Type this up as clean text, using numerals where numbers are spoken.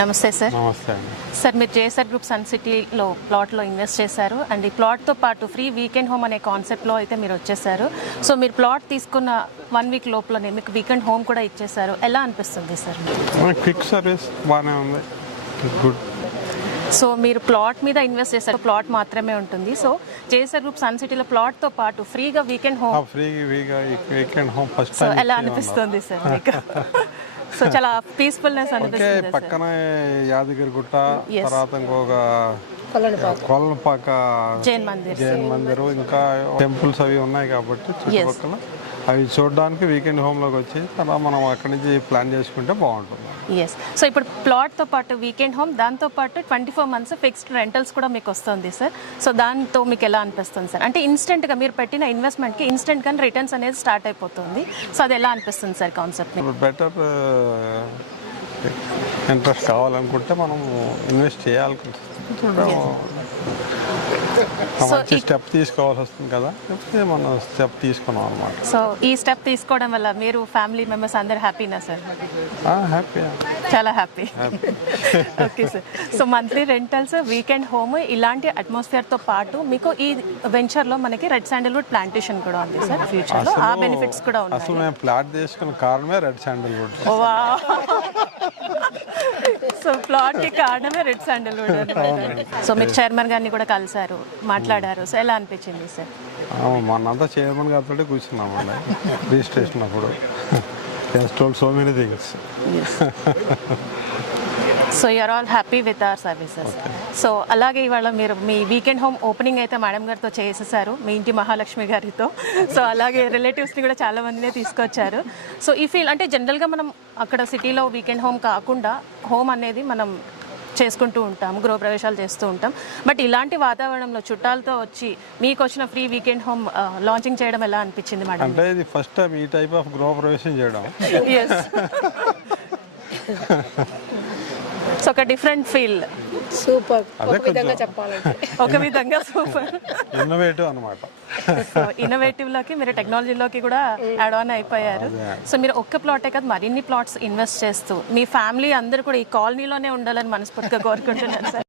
నమస్తే సార్. నమస్తే అండి. సార్ మీరు జేఎస్ఆర్ గ్రూప్ సన్ సిటీలో ప్లాట్లో ఇన్వెస్ట్ చేశారు అండ్ ఈ ప్లాట్తో పాటు ఫ్రీ వీకెండ్ హోమ్ అనే కాన్సెప్ట్లో అయితే మీరు వచ్చేసారు. సో మీరు ప్లాట్ తీసుకున్న 1 వీక్ లోపలనే మీకు వీకెండ్ హోమ్ కూడా ఇచ్చేసారు. ఎలా అనిపిస్తుంది సార్? క్విక్ సర్వీస్ బాగానే ఉంది, గుడ్. సో మీరు ప్లాట్ మీద ఇన్వెస్ట్ చేశారు, ప్లాట్ మాత్రమే ఉంటుంది. సో జేఎస్ఆర్ గ్రూప్ సన్ సిటీలో ప్లాట్తో పాటు ఫ్రీగా weekend home weekend home first so ఎలా అనిపిస్తుంది సార్ మీకు? సో చాలా పీస్ఫుల్నెస్ అనిపిస్తుంది. పక్కన యాదగిరిగుట్ట, తర్వాత ఇంకొక కొల్లపాక జైన్ మందిర్, ఇంకా టెంపుల్స్ అవి ఉన్నాయి కాబట్టి చుట్టుపక్కల అవి చూడడానికి వీకెండ్ హోమ్లోకి వచ్చి అలా మనం అక్కడి నుంచి ప్లాన్ చేసుకుంటే బాగుంటుంది. ఎస్. సో ఇప్పుడు ప్లాట్తో పాటు వీకెండ్ హోమ్, దాంతోపాటు 24 months ఫిక్స్డ్ రెంటల్స్ కూడా మీకు వస్తుంది సార్. సో దాంతో మీకు ఎలా అనిపిస్తుంది సార్? అంటే ఇన్స్టెంట్గా మీరు పెట్టిన ఇన్వెస్ట్మెంట్కి ఇన్స్టెంట్గా రిటర్న్స్ అనేది స్టార్ట్ అయిపోతుంది. సో అది ఎలా అనిపిస్తుంది సార్ కాన్సెప్ట్? బెటర్ ఇంట్రెస్ట్ కావాలనుకుంటే మనం ఇన్వెస్ట్ చేయాలనుకుంటే మంచి స్టెప్ తీసుకోవాల్సి వస్తుంది కదా, మనం స్టెప్ తీసుకున్నాం అనమాట. సో ఈ స్టెప్ తీసుకోవడం వల్ల మీరు ఫ్యామిలీ మెంబర్స్ అందరు హ్యాపీనా సార్? హ్యాపీ, చాలా happy. Okay sir. So monthly rentals, weekend home, ఇలాంటి అట్మాస్ఫియర్తో పాటు మీకు ఈ వెంచర్లో మనకి రెడ్ శాండల్వుడ్ ప్లాంటేషన్ కూడా ఉంది సార్ ఫ్యూచర్లో. ఆ బెనిఫిట్స్ కూడా ఉన్నాయి. అసలు మేము ప్లాట్ తీసుకున్న కారణమే రెడ్ శాండల్వుడ్. సో ప్లాట్ కి కారణమే రెడ్ శాండల్వుడ్ అనమాట. సో మీరు చైర్మన్ గారిని కూడా కలిసారు, మాట్లాడారు. సో ఎలా అనిపించింది సార్? మనంతా చైర్మన్ గారితో కూర్చున్నామండి రిజిస్ట్రేషన్ అప్పుడు. So many things. So you're all happy with our services. So అలాగే ఇవాళ మీరు మీ వీకెండ్ హోమ్ ఓపెనింగ్ అయితే మేడం గారితో చేసేసారు, మీ ఇంటి మహాలక్ష్మి గారితో. సో అలాగే రిలేటివ్స్ని కూడా చాలా మందినే తీసుకొచ్చారు. సో ఈ ఫీల్ అంటే జనరల్గా మనం అక్కడ సిటీలో వీకెండ్ హోమ్ కాకుండా హోమ్ అనేది మనం చేసుకుంటూ ఉంటాం, గృహప్రవేశాలు చేస్తూ ఉంటాం. బట్ ఇలాంటి వాతావరణంలో చుట్టాలతో వచ్చి మీకు వచ్చిన ఫ్రీ వీకెండ్ హోమ్ లాంచింగ్ చేయడం ఎలా అనిపించింది మేడం? అంటే ఇది ఫస్ట్ టైం ఈ టైప్ ఆఫ్ గృహప్రవేశం చేయడం. ఎస్. సో ఒక డిఫరెంట్ ఫీల్. సూపర్. ఒక విధంగా చెప్పాలంటే ఒక విధంగా సూపర్, ఇన్నోవేటివ్ అనమాట. సో ఇన్నోవేటివ్లోకి మీరు టెక్నాలజీలోకి కూడా యాడ్ ఆన్ అయిపోయారు. సో మీరు ఒక్క ప్లాటే కాదు మరిన్ని ప్లాట్స్ ఇన్వెస్ట్ చేస్తూ మీ ఫ్యామిలీ అందరూ కూడా ఈ కాలనీలోనే ఉండాలని మనస్ఫూర్తిగా కోరుకుంటున్నాను సార్.